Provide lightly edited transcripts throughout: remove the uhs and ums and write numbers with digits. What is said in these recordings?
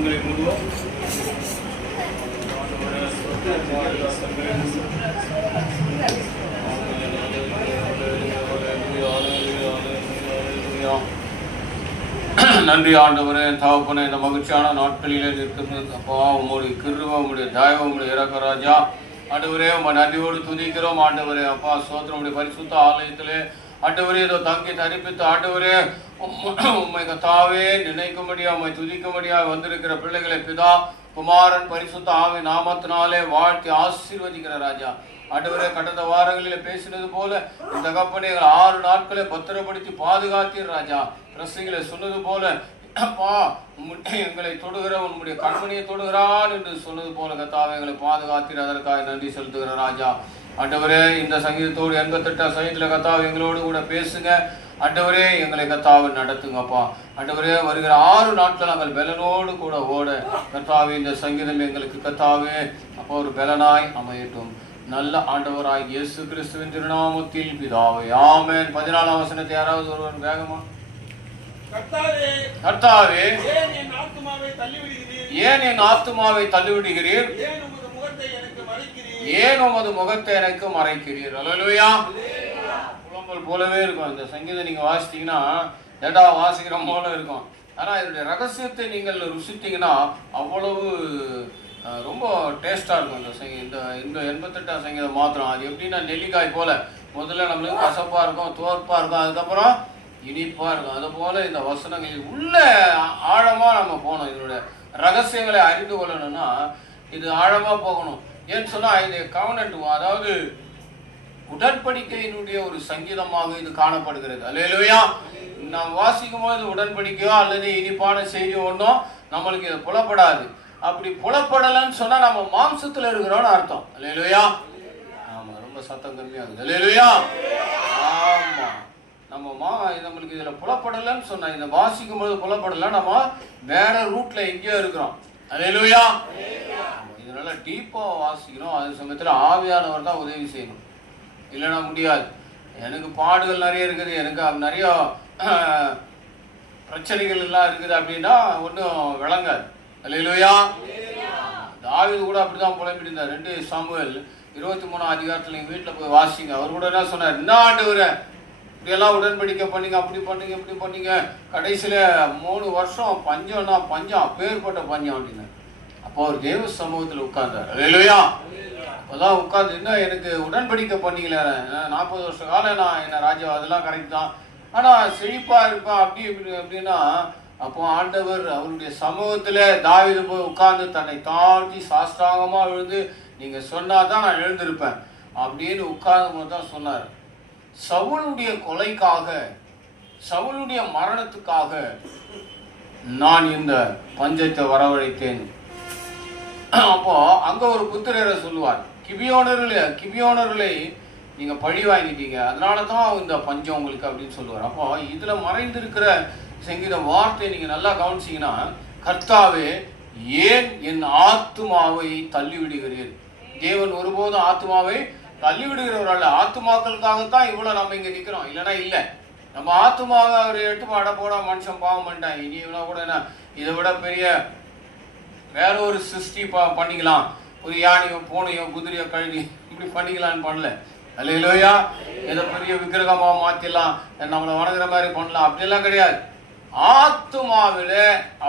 கண்களை மூடுவோம். நன்றி ஆண்டவரே, தகப்பனே, இந்த மகிழ்ச்சியான நாட்களிலே நிற்கிறது அப்பா. உங்களுடைய கிருபை, உங்களுடைய தயவு, உங்களுடைய இரக்கராஜா ஆண்டவரே, உங்க நன்றியோடு துதிக்கிறோம் ஆண்டவரே. அப்பா சோத்திரம், உடைய பரிசுத்த ஆலயத்திலே ஆண்டவரே இதோ தங்கி தரிப்பித்து ஆண்டவரே உண்மை கத்தாவே நினைக்கும்படியா உண்மை துதிக்கும்படியா வந்திருக்கிற பிள்ளைகளை பிதா குமாரன் பரிசுத்த ஆவி நாமத்தினாலே வாழ்த்தி ஆசீர்வதிக்கிற ராஜா. ஆண்டவரே, கடந்த வாரங்களில் பேசினது போல இந்த தகப்பனை 6 நாட்களை பத்திரப்படுத்தி பாதுகாத்தீர் ராஜா. பிரசங்களை சொன்னது போல அப்பா எங்களை தொடுகிற உன்னுடைய கண்மணியை தொடுகிறான் என்று சொன்னது போல கத்தாவை எங்களை பாதுகாத்தீர். அதற்காக நன்றி செலுத்துகிற ராஜா. ஆண்டவரே, இந்த சங்கீதத்தோடு 88 சங்கீதத்தில் கத்தாவை எங்களோடு கூட பேசுங்க ஆண்டவரே. எங்களை கத்தாவை நடத்துங்கப்பா. ஆண்டவரே, வருகிற 6 நாட்கள் நாங்கள் பலனோடு கூட ஓட கத்தாவே இந்த சங்கீதம் எங்களுக்கு கத்தாவே அப்போ ஒரு பலனாய் அமையட்டும். நல்ல ஆண்டவராய் இயேசு கிறிஸ்துவின் திருநாமத்தில் பிதாவே, ஆமென். 14ஆம் வசனத்தை யாராவது ஒருவர் வேகமா? கர்த்தாவே, ஏன் என் ஆத்துமாவை தள்ளிவிடுகிறீர்? ஏன் உமது முகத்தை எனக்கு மறைக்கிறீர்? அல்லேலூயா. புலம்பல் போலவே இருக்கும் இந்த சங்கீதம். நீங்க வாசித்தீங்கன்னா ஏடா வாசிக்கிற போல இருக்கும். ஆனா இதனுடைய ரகசியத்தை நீங்கள் ருசித்தீங்கன்னா அவ்வளவு ரொம்ப டேஸ்டா இருக்கும் இந்த 88ஆம் சங்கீதம் மாத்திரம். அது எப்படின்னா நெல்லிக்காய் போல முதல்ல நம்மளுக்கு கசப்பா இருக்கும், துவர்ப்பா இருக்கும், அதுக்கப்புறம் இனிப்பா இருக்கும். அது போல இந்த வசனங்கள் உள்ள ஆழமா நம்ம போகணும். இதனுடைய ரகசியங்களை அறிந்து கொள்ளணும்னா இது ஆழமா போகணும். ஏன்னு சொன்னா இது கவனன்ட், அதாவது உடன்படிக்கையினுடைய ஒரு சங்கீதமாக இது காணப்படுகிறது. அல்லேலூயா. நாம் வாசிக்கும் போது உடன்படிக்கையோ அல்லது இனிப்பான செய்தி ஒன்றும் நம்மளுக்கு இது புலப்படாது. அப்படி புலப்படலன்னு சொன்னா நம்ம மாம்சத்துல இருக்கிறோம்னு அர்த்தம். அல்லேலூயா. ஆமா, ரொம்ப சத்தம் கம்மியாகுது. அல்லேலூயா. ஆமா, நம்மளுக்கு இதுல புலப்படலன்னு சொன்னா இந்த வாசிக்கும் போது புலப்படல, நம்ம வேற ரூட்ல எங்கேயோ இருக்கிறோம். அல்லேலூயா. இதனால டீப்பா வாசிக்கணும். அதே சமயத்துல ஆவியானவர் தான் உதவி செய்யணும், இல்லைன்னா முடியாது. எனக்கு பாடுகள் நிறைய இருக்குது, எனக்கு நிறைய பிரச்சனைகள் எல்லாம் இருக்குது அப்படின்னா ஒன்றும் விளங்காது. அல்லேலூயா. தாவீது கூட அப்படிதான் புலம்பிட்டு இருந்தார். 2 சாமுவேல் 23ஆம் அதிகாரத்தில் எங்கள் வீட்டில் போய் வாசிங்க. அவர் கூட என்ன சொன்னார்? என்ன ஆண்டவரே, இப்படியெல்லாம் உடன்படிக்கை பண்ணீங்க, அப்படி பண்ணீங்க, இப்படி பண்ணீங்க, கடைசியில் 3 வருஷம் பஞ்சம்னா பஞ்சம், அப்பேற்பட்ட பஞ்சம் அப்படின்னு. அப்போ அவர் தேவ சமூகத்தில் உட்கார்ந்தார். அல்லேலூயா. அப்போதான் உட்கார்ந்து என்ன எனக்கு உடன்படிக்கை பண்ணீங்களே 40 வருஷ காலம் நான் என்ன ராஜா, அதெல்லாம் கரெக்ட் தான், ஆனால் செழிப்பாக இருப்பேன் அப்படி இப்படி அப்படின்னா. அப்போ ஆண்டவர் அவருடைய சமூகத்தில் தாவீது போய் உட்கார்ந்து தன்னை தாழ்த்தி சாஸ்தாங்கமாக விழுந்து நீங்கள் சொன்னாதான் நான் எழுந்திருப்பேன் அப்படின்னு உட்கார்ந்து போது தான் சொன்னார். சவுலுடைய கொலைக்காக, சவுலுடைய மரணத்துக்காக நான் இந்த பஞ்சத்தை வரவழைத்தேன். அப்போ அங்க ஒரு புத்திரரை சொல்லுவார், கிபியோனர்களை நீங்க பழி வாங்கிட்டீங்க, அதனால தான் இந்த பஞ்சம் உங்களுக்கு அப்படின்னு சொல்லுவார். அப்போ இதுல மறைந்திருக்கிற சங்கீத வார்த்தை நீங்க நல்லா கவனிச்சீங்கன்னா, கர்த்தாவே ஏன் என் ஆத்துமாவை தள்ளிவிடுகிறீர்? தேவன் ஒருபோதும் ஆத்துமாவை தள்ளிவிடுகிறவரால், ஆத்துமாக்களுக்காகத்தான் இவ்வளவு நம்ம இங்க நிக்கிறோம், இல்லைன்னா இல்லை. நம்ம ஆத்துமாவை அவர் எடுத்து அட போட மனுஷன் பாவம் பண்ணிட்டாங்க, இனி இவ்வளோ கூட என்ன இதை விட பெரிய வேற ஒரு சிருஷ்டி பண்ணிக்கலாம், ஒரு யானையோ பூனையோ குதிரையோ கழுவி இப்படி பண்ணிக்கலான்னு பண்ணல. அல்லேலூயா. ஏதோ பெரிய விக்கிரகமா மாத்திடலாம், நம்மளை வணங்குற மாதிரி பண்ணலாம், அப்படியெல்லாம் கிடையாது. ஆத்துமாவில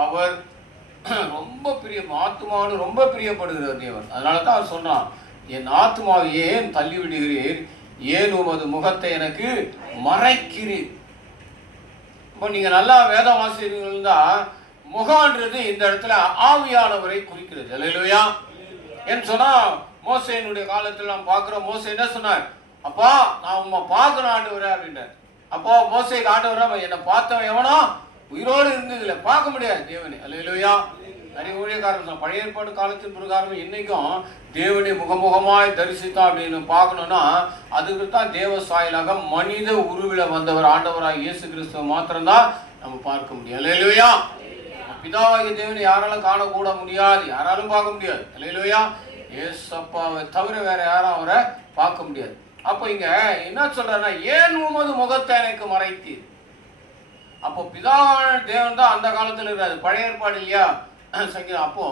அவர் ரொம்ப ஆத்துமாவோடு ரொம்ப பிரியப்படுகிறார் தேவன். அதனாலதான் அவர் சொன்னான், என் ஆத்துமாவை ஏன் தள்ளி விடுகிறீர்? ஏன் உமது முகத்தை எனக்கு மறைக்கிறீர்? இப்போ நீங்க நல்லா வேத வாசிக்கிறீர்கள் தான், முகம்ன்றது இந்த இடத்துல ஆவியானவரை குறிக்கிறது. அல்லேலூயா. ஏன்னு சொன்னா மோசேனுடைய காலத்தில் நாம் பார்க்கிறோம், மோசே என்ன சொன்னார்? அப்பா நான் உம்மை பார்க்கணும் ஆண்டவரே அப்படின்றார். அப்போ மோசேக்கு ஆண்டவரே என்னை பார்த்தவன் எவனோ உயிரோடு இருந்ததில்லை, பார்க்க முடியாது தேவனே. அல்லேலூயா. நிறைய ஊழியக்காரன் பழைய ஏற்பாடு காலத்தின் பிரகாரம் இன்னைக்கும் தேவனை முகமுகமாய் தரிசித்தான் அப்படின்னு பார்க்கணும்னா அதுக்கு தான் தேவ சாயலாக மனித உருவில வந்தவர் ஆண்டவராக இயேசு கிறிஸ்துவ மாத்திரம்தான் நம்ம பார்க்க முடியும். அல்லேலூயா. பிதாவாகிய தேவனை யாராலும் காணக்கூட முடியாது, யாராலும் பார்க்க முடியாது. அல்லேலூயா. ஏசப்பாவை தவிர வேற யாரும் அவரை பார்க்க முடியாது. அப்ப இங்க என்ன சொல்றேன்னா, ஏன் உமது முகத்தை எனக்கு மறைத்தீர்? அப்போ பிதாவான தேவன் தான் அந்த காலத்துல இருக்காது, பழைய ஏற்பாடு இல்லையா? சங்கீதம். அப்போ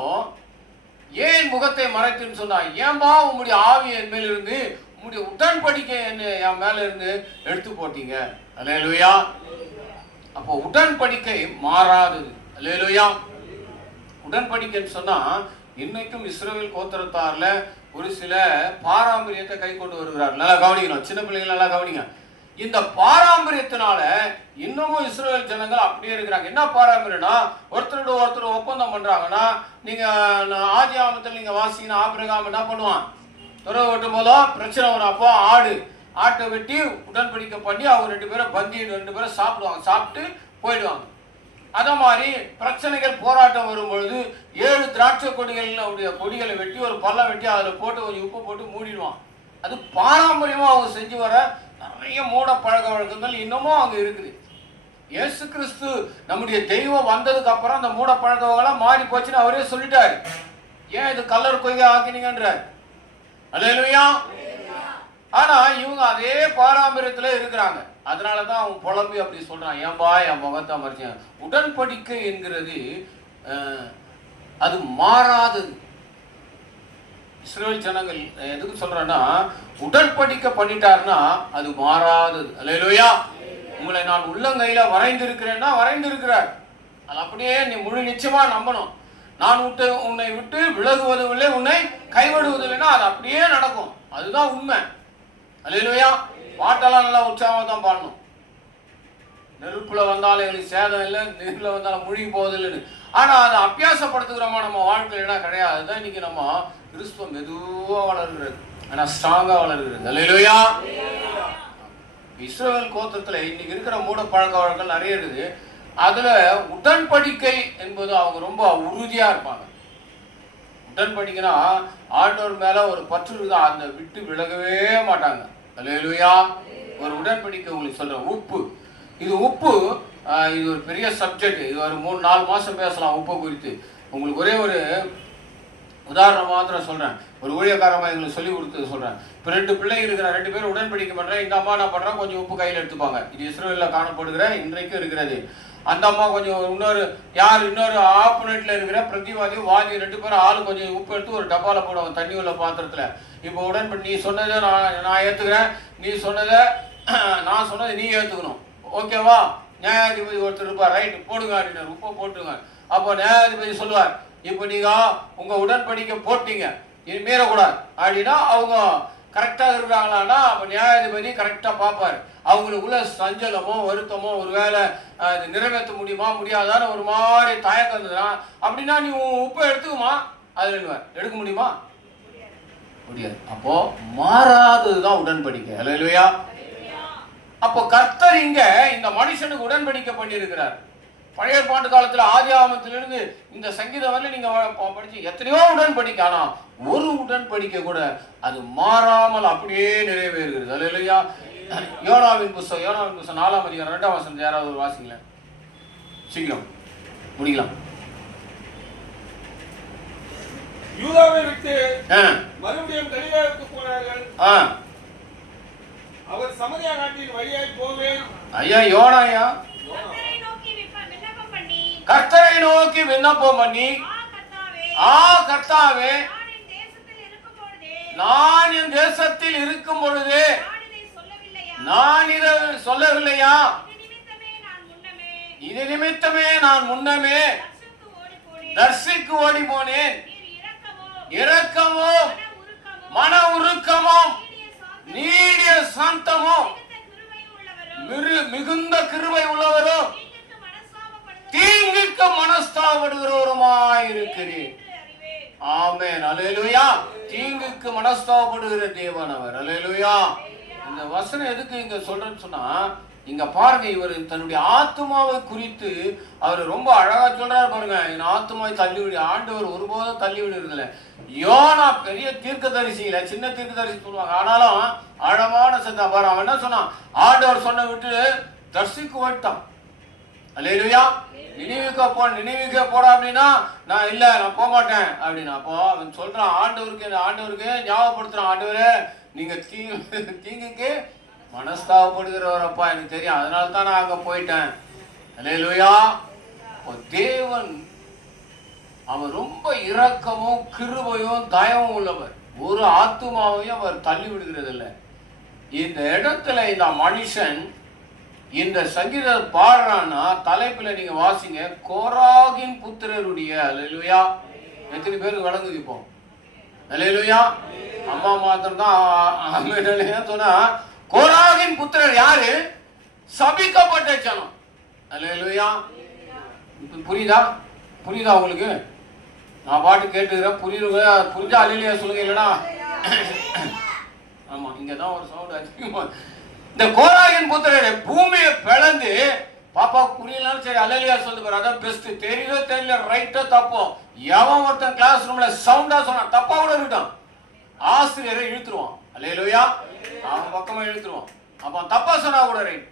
ஏன் முகத்தை மறைத்துன்னு சொன்னா, ஏன்பா உங்களுடைய ஆவி என் மேல இருந்து உங்களுடைய உடன்படிக்கை என்ன என் மேல இருந்து எடுத்து போட்டீங்க. அல்லேலூயா. அப்போ உடன்படிக்கை மாறாதது. அல்லேலூயா. உடன்படிக்கைன்னு சொன்னா இன்னைக்கும் இஸ்ரவேல் கோத்திரத்தார்ல ஒரு சில பாரம்பரியத்தை கை கொண்டு வருகிறார். நல்லா கவனிக்கணும், சின்ன பிள்ளைகள் நல்லா கவனிங்க. இந்த பாரம்பரியத்தினால இன்னமும் இஸ்ரவேல் ஜனங்கள் அப்படியே இருக்கிறாங்க. என்ன பாரம்பரியம்னா, ஒருத்தரோட ஒருத்தர் ஒப்பந்தம் பண்றாங்கன்னா, நீங்க ஆதி ஆமத்தில் நீங்க வாசிங்கன்னா ஆபிரகாம் என்ன பண்ணுவான், துறவு வெட்டும் போதும் பிரச்சனை வரும். அப்போ ஆட்டை வெட்டி உடன்படிக்கை பண்ணி அவங்க 2 பேரும் பந்தி 2 பேரும் சாப்பிடுவாங்க, சாப்பிட்டு போயிடுவாங்க. அத மாதிரி பிரச்சனைகள் போராட்டம் வரும் பொழுது 7 திராட்சை கொடிகளை வெட்டி ஒரு பள்ளம் வெட்டி அதில் போட்டு கொஞ்சம் உப்பு போட்டு மூடிடுவான். அது பாரம்பரியமா அவங்க செஞ்சு வர நிறைய மூட பழக்க வழக்கங்கள் இன்னமும் அங்க இருக்குது. இயேசு கிறிஸ்து நம்முடைய தெய்வம் வந்ததுக்கு அப்புறம் அந்த மூட பழக்கங்கள்லாம் மாறி போச்சுன்னு அவரே சொல்லிட்டாரு. ஏன் இது கல்லர் கொய்கை ஆக்கினீங்கன்றார். அல்லேலூயா. ஆனா இவங்க அதே பாரம்பரியத்துல இருக்கிறாங்க. அதனாலதான் அவங்க புலம்பி அப்படி சொல்றான், ஏன்பா என் முகத்தை மறைச்சேன். உடன்படிக்கை என்கிறது அது மாறாதது. இஸ்ரவேல் ஜனங்கள் எதுக்கு சொல்றேன்னா, உடன்படிக்கை பண்ணிட்டாருன்னா அது மாறாதது. அல்லேலூயா. உங்களை நான் உள்ளங்கையில வரைந்திருக்கிறேன்னா வரைந்திருக்கிறார். அது அப்படியே நீ முழு நிச்சயமா நம்பணும். நான் உன்னை விட்டு விலகுவதும் இல்லை, உன்னை கைவிடுவதில்லைன்னா அது அப்படியே நடக்கும். அதுதான் உண்மை. அல்லேலூயா. பாட்டெல்லாம் நல்லா உற்சாகமா தான் பாடணும். நெருப்புல வந்தாலும் எங்களுக்கு சேதம் இல்லை, நெருப்புல வந்தாலும் முழுகி போவதில்லைன்னு. ஆனா அதை அபியாசப்படுத்துகிறோமா நம்ம வாழ்க்கையில கிடையாது. அதுதான் இன்னைக்கு நம்ம கிறிஸ்துவம் மெதுவா வளர்கிறது, ஆனா ஸ்ட்ராங்கா வளர்கிறது. அல்லேலூயா. இஸ்ரவேல் கோத்திரத்துல இன்னைக்கு இருக்கிற மூட பழக்க வழக்கம் நிறைய இருக்குது. அதுல உடன்படிக்கை என்பது அவங்க ரொம்ப உறுதியா இருப்பாங்க. உடன்படிக்கைனா ஆண்டவர் மேல ஒரு பற்று இருக்குதா, அந்த விட்டு விலகவே மாட்டாங்க. அல்லேலூயா. ஒரு உடன்படிக்கை உங்களுக்கு சொல்றேன். உப்பு, இது உப்பு, இது ஒரு பெரிய சப்ஜெக்ட். இது ஒரு 3-4 மாசம் பேசலாம் உப்பு குறித்து. உங்களுக்கு ஒரே ஒரு உதாரணம் மாத்திரம் சொல்றேன். ஒரு ஊழியக்காரமா எங்களுக்கு சொல்லி கொடுத்து சொல்றேன். இப்போ 2 பிள்ளைங்க இருக்கிற 2 பேரும் உடன்படிக்கை பண்றேன். இந்த அம்மா என்ன பண்றா, கொஞ்சம் உப்பு கையில் எடுத்துப்பாங்க. இது இஸ்ரவேல்ல காணப்படுகிற இன்றைக்கும் இருக்கிறது. அந்த அம்மா கொஞ்சம் இன்னொரு ஆப்போனட்ல இருக்கிற பிரதிவாதி வாதி 2 பேரும் ஆளு கொஞ்சம் உப்பு எடுத்து ஒரு டப்பால போடுவாங்க, தண்ணி உள்ள பாத்திரத்துல. இப்போ உடன்படி நீ சொன்னதை நான் ஏத்துக்கிறேன், நீ சொன்னதை நான் சொன்னதை நீ ஏத்துக்கணும், ஓகேவா? நியாயாதிபதி ஒருத்தர் இருப்பார், ரைட் போடுங்க அப்படின்னாரு, உப்பை போட்டுங்க. அப்போ நியாயாதிபதி சொல்லுவார், இப்போ நீங்க உங்க உடன்படிக்கை போட்டீங்க, இது மீறக்கூடாது அப்படின்னா அவங்க கரெக்டா இருக்கிறாங்களான்னா அப்ப நியாயாதிபதி கரெக்டா பார்ப்பாரு. அவங்களுக்குள்ள சஞ்சலமோ வருத்தமோ ஒருவேளை நிறைவேற்ற முடியுமா முடியாதான்னு ஒரு மாதிரி தயக்கம் இருந்ததுன்னா, அப்படின்னா நீ உப்பை எடுத்துக்குமா, அதுல எடுக்க முடியுமா? முடியாது. அப்போ மாறாததுதான் உடன்படிக்கை. அல்லேலூயா. அப்போ கர்த்தர் இங்க இந்த மனுஷனுக்கு உடன்படிக்கை பண்ணி இருக்கிறார். பழைய பாட்டு காலத்துல ஆதி ஆகமத்திலிருந்து இந்த சங்கீதம் வரல நீங்க படிச்சு எத்தனையோ உடன்படிக்கை, ஆனா ஒரு உடன்படிக்கை கூட அது மாறாமல் அப்படியே நிறைவேறுகிறது. அல்லேலூயா. யோனாவின் புஸ்தகம் 4ஆம் அதிகாரம் 2ஆம் வசனம் யாராவது வாசிங்களேன், சீக்கிரம் முடிக்கலாம். யூதாவை விட்டு மறுபடியும் கலிலேயாவுக்கு போனார்கள். அவர் சமரியா நாட்டின் வழியாய் போவேன். ஐயா யோனாயா கர்த்தரை நோக்கி விண்ணப்பம் பண்ணி, கர்த்தாவே நான் என் தேசத்தில் இருக்கும் பொழுது நான் இதை சொல்லவில்லையா? இது நிமித்தமே நான் முன்னமே தர்சிக்கு ஓடி போனேன். இரக்கமும் மன உருக்கமும் நீடிய சாந்தமும் மிகுந்த கிருபை உள்ளவரும் தீங்குக்கு மனஸ்தாபப்படுகிறவருமாயிருக்கிறேன். ஆமென். அல்லேலூயா. தீங்குக்கு மனஸ்தாபப்படுகிற தேவன் அவர். அல்லேலூயா. இந்த வசனம் எதுக்கு இங்க சொல்றேன்னு சொன்னா, இங்க பாருங்க, இவர் தன்னுடைய ஆத்மாவை குறித்து அவர் ரொம்ப அழகா சொல்றாரு பாருங்க. என் ஆத்மாவை தள்ளிவிடு. ஆண்டவர் ஒருபோதும் தள்ளி விடுறதில்ல. யோனா பெரிய தீர்க்கதரிசி இல்ல, சின்ன தீர்க்கதரிசி சொல்லுவாங்க, ஆனாலும் ஆழமான சத்தா பாரு. அவன் என்ன சொன்னான், ஆண்டவர் சொன்ன விட்டு தர்சிக்கு ஓட்டான். அல்லேலூயா. நினைவுக்கே போட அப்படின்னா நான் இல்ல நான் போக மாட்டேன் அப்படின்னா, அப்போ அவன் சொல்றான் ஆண்டவருக்கு ஞாபகப்படுத்துறான், ஆண்டவரே நீங்க தீங்குக்கு மனஸ்தாபப்படுகிறவரப்பா எனக்கு தெரியும், அதனால தான் நான் அங்க போயிட்டேன். அல்லேலூயா. தேவன் அவர் ரொம்ப இரக்கமும் கிருபையும் தயவும் உள்ளவர். ஒரு ஆத்துமாவையும் அவர் தள்ளி விடுகிறதில்லை. இந்த இடத்துல இந்த மனுஷன் இந்த சங்கீதம் பாடுறான்னா தலைப்புல நீங்க வாசிங்க, கோராகின் புத்திரருடைய. அல்லேலூயா. எத்தனை பேருக்கு விளங்குது இப்போ? அல்லேலூயா. அம்மா மாத்திரம் தான் சொன்னா, கோராகின் புத்திரர் யாரு? சபிக்கப்பட்ட ஜனம். அல்லேலூயா. புரியுதா? புரியுதா உங்களுக்கு? நான் பாட்டு கேட்டுக்கிறேன். புரிஞ்சா அல்லேலூயா சொல்லுங்க. இல்லைனா ஆமா, இங்கதான் ஒரு சவுண்ட் அதிகமா. இந்த கோராகின் புத்திரர் பூமியை பிளந்து, பாப்பா புரியலாம் சரி அல்லேலூயா சொல்லுது பாரு, அதான் பெஸ்ட். தெரியல தெரியல ரைட்டோ தப்போ, எவன் ஒருத்தன் கிளாஸ் ரூம்ல சவுண்டா சொன்னான் தப்பா கூட இருக்கட்டும், ஆசிரியரை இழுத்துருவான். அல்லேலூயா. அவன் பக்கமா இழுத்துருவான். அப்ப தப்பா சொன்னா கூட ரைட்,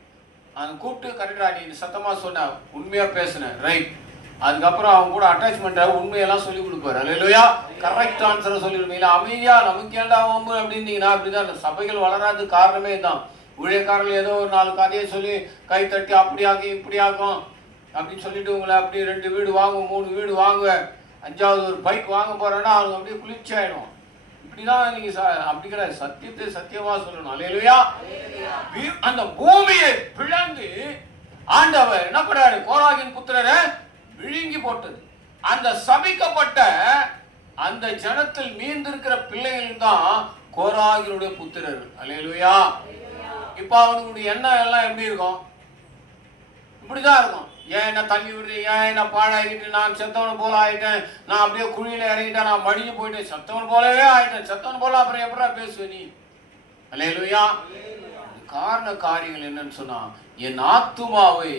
அவன் கூப்பிட்டு கரெக்டா நீ சத்தமா சொன்ன, உண்மையா பேசுன ரைட், அதுக்கப்புறம் அவங்க கூட அட்டாச்மெண்ட் உண்மையெல்லாம் சொல்லி கொடுப்பாரு. அல்லேலூயா. கரெக்ட் ஆன்சரை சொல்லி கொடுப்பீங்களா? அமைதியா நமக்கு ஏண்டா வம்பு அப்படின்னீங்கன்னா அப்படிதான் சபைகள் வளராது. காரணமே தான், ஊழியக்காரர்கள் ஏதோ ஒரு 4 கதையை சொல்லி கை தட்டி அப்படியாகும் இப்படியாகும் அப்படின்னு சொல்லிட்டு உங்களை அப்படி 2 வீடு வாங்குவேன் 3 வீடு வாங்குவேன் 5வது ஒரு பைக் வாங்க போறேன்னா அவங்க அப்படியே குளிர்ச்சி ஆயிடும். இப்படிதான் நீங்க அப்படி கிடையாது. சத்தியத்தை சத்தியமா சொல்லணும். அல்லேலூயா. அந்த பூமியை பிளந்து ஆண்டவர் என்ன பண்றாரு? கோராகின் புத்திரரை விழுங்கி போட்டது. அந்த சபிக்கப்பட்ட அந்த ஜனத்தில் மீந்திருக்கிற பிள்ளைகள் தான் கோராகினுடைய புத்திரர். அல்லேலூயா. இப்ப அவனுடைய எண்ணம் எல்லாம் எப்படி இருக்கும்? இப்படிதான் இருக்கும். ஏன் என்ன தண்ணி விடுறீங்க, ஏன் என்ன பாழாகிட்டு, நான் செத்தவன் போல ஆயிட்டேன், நான் அப்படியே குழியில இறங்கிட்டேன், நான் மடிஞ்சு போயிட்டேன், செத்தவன் போலவே ஆயிட்டேன், செத்தவன் போல அப்புறம் எப்படா பேசுவ நீ? அல்லேலூயா. காரண காரியங்கள் என்னன்னு சொன்னா, என் ஆத்துமாவை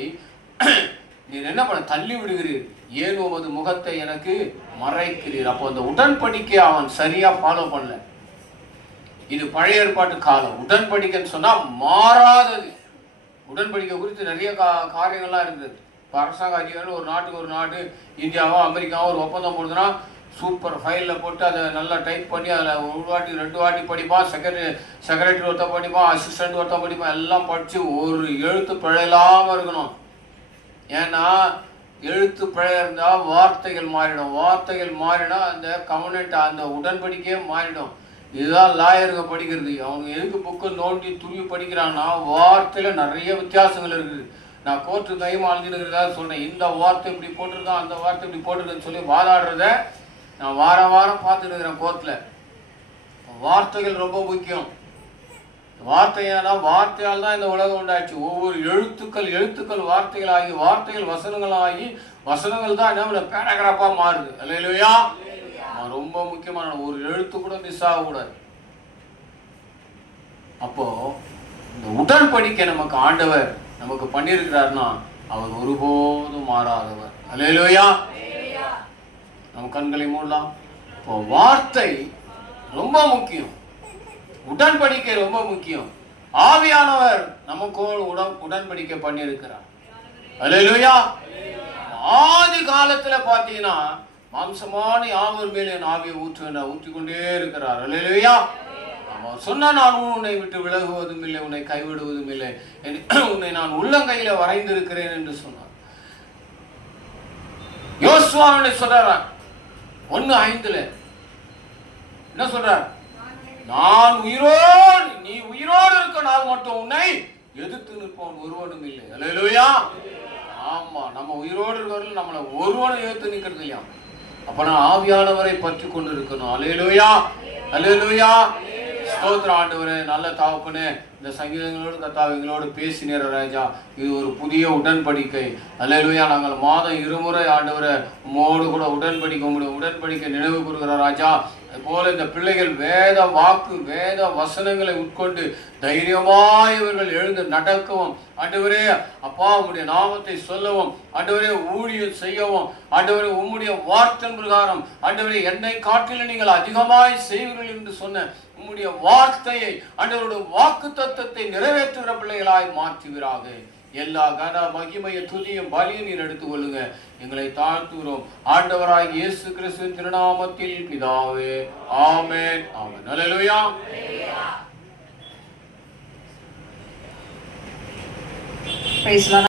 நீர் என்ன பண்ண தள்ளி விடுகிறீர், ஏன் உமது முகத்தை எனக்கு மறைக்கிறீர். அப்போ அந்த உடன்படிக்கை அவன் சரியா ஃபாலோ பண்ணல. இது பழைய ஏற்பாட்டு காலம். உடன்படிக்கைன்னு சொன்னா மாறாதது. உடன்படிக்கை குறித்து நிறைய காரியங்கள்லாம் இருக்குது. இப்போ அரசாங்க அதிகாரிகள் ஒரு நாட்டுக்கு ஒரு நாடு, இந்தியாவோ அமெரிக்காவோ ஒரு ஒப்பந்தம் போடுதுன்னா சூப்பர் ஃபைலில் போட்டு அதை நல்லா டைப் பண்ணி அதில் 1 வாட்டி 2 வாட்டி படிப்பான். செக்ரட்டரி ஒருத்தன் படிப்பான், அசிஸ்டன்ட் ஒருத்தன் படிப்பான், எல்லாம் படித்து ஒரு எழுத்து பிழையில்லாமல் இருக்கணும். ஏன்னா எழுத்து பிழை இருந்தால் வார்த்தைகள் மாறிடும். வார்த்தைகள் மாறினா அந்த கவர்னன்ட் அந்த உடன்படிக்கையே மாறிடும். இதுதான் லாயருங்க படிக்கிறது. அவங்க எதுக்கு புக்கு நோண்டி துருவி படிக்கிறாங்கன்னா வார்த்தையில நிறைய வித்தியாசங்கள் இருக்குது. நான் கோர்ட்டு கைமாழ்ந்துருக்கிறதா சொன்னேன், இந்த வார்த்தை இப்படி போட்டிருக்கான், அந்த வார்த்தை இப்படி போட்டிருக்கேன்னு சொல்லி வாதாடுறத நான் வாரம் பார்த்துட்டு இருக்கிறேன் கோர்ட்ல. வார்த்தைகள் ரொம்ப முக்கியம். வார்த்தையானா வார்த்தையால் தான் இந்த உலகம் உண்டாச்சு. ஒவ்வொரு எழுத்துக்கள் வார்த்தைகள் ஆகி, வார்த்தைகள் வசனங்கள் ஆகி, வசனங்கள் தான் என்ன பேராகிராஃபா மாறுது. அல்லேலூயா. ரொம்ப முக்கியமான ஒரு எழுத்து கூட மிஸ் ஆகக்கூடாது. அப்போ இந்த உடன்படிக்கை நமக்கு ஆண்டவர் நமக்கு பண்ணியிருக்கிறார்னா அவர் ஒருபோதும் மாறாதவர். அல்லேலூயா. நம்ம கண்களை மூடலாம். இப்போ வார்த்தை ரொம்ப முக்கியம், உடன்படிக்கை ரொம்ப முக்கியம். ஆவியானவர் நமக்கு உடன்படிக்கை பண்ணியிருக்கிறார். அல்லேலூயா. ஆதி காலத்துல பாத்தீங்கன்னா மாம்சமான யாவர் மேலே என் ஆவியை ஊற்றிக்கொண்டே இருக்கிறார். அல்லேலூயா. அவர் சொன்னா நான் உன்னை விட்டு விலகுவதும் இல்லை, உன்னை கைவிடுவதும் இல்லை, உன்னை நான் உள்ளங்கையில வரைந்திருக்கிறேன் என்று சொன்னார். யோசுவா சொல்றார் 1:5 என்ன சொல்றார்? நான் உயிரோடு, நீ உயிரோடு இருக்க நாள் மட்டும் உன்னை எதிர்த்து நிற்பவன் ஒருவனும் இல்லை. அல்லேலூயா. ஆமா, நம்ம உயிரோடு இருக்கிறவர்கள் நம்மளை ஒருவனை எதிர்த்து நிற்கிறது இல்லையா? அப்ப நான் ஆவியானவரை பற்றி கொண்டு இருக்கணும். அல்லேலூயா. அல்லேலூயா. ஸ்தோத்திர ஆண்டவரே, நல்ல தாவப்பனே, இந்த சங்கீதங்களோடு கர்த்தாவிங்களோடு பேசினேற ராஜா. இது ஒரு புதிய உடன்படிக்கை. அல்லேலூயா. நாங்கள் மாதம் 2 முறை ஆண்டவரை உம்மோடு கூட உடன்படிக்கை நினைவு கூறுகிற ராஜா. அதுபோல இந்த பிள்ளைகள் வேத வாக்கு வேத வசனங்களை உட்கொண்டு தைரியமாய் இவர்கள் எழுந்து நடக்கவும், ஆண்டவரே அப்பா உம்முடைய நாமத்தை சொல்லவும், ஆண்டவரே ஊழியம் செய்யவும், ஆண்டவரே உம்முடைய வார்த்தை பிரகாரம் ஆண்டவரே என்னை காட்டிலும் நீங்கள் அதிகமாய் செய்வீர்கள் என்று சொன்ன உம்முடைய வார்த்தையை ஆண்டவருடைய வாக்கு தத்தத்தை நிறைவேற்றுகிற பிள்ளைகளாய் மாற்றுவீராக. எல்லா கன மகிமைய துதியும் பலியும் நீர் எடுத்துக் கொள்ளுங்க. எங்களை தாழ்த்துகிறோம் ஆண்டவராய் இயேசு கிறிஸ்துவின் திருநாமத்தில் பிதாவே. ஆமென். ஆமென். அல்லேலூயா. Praise the Lord.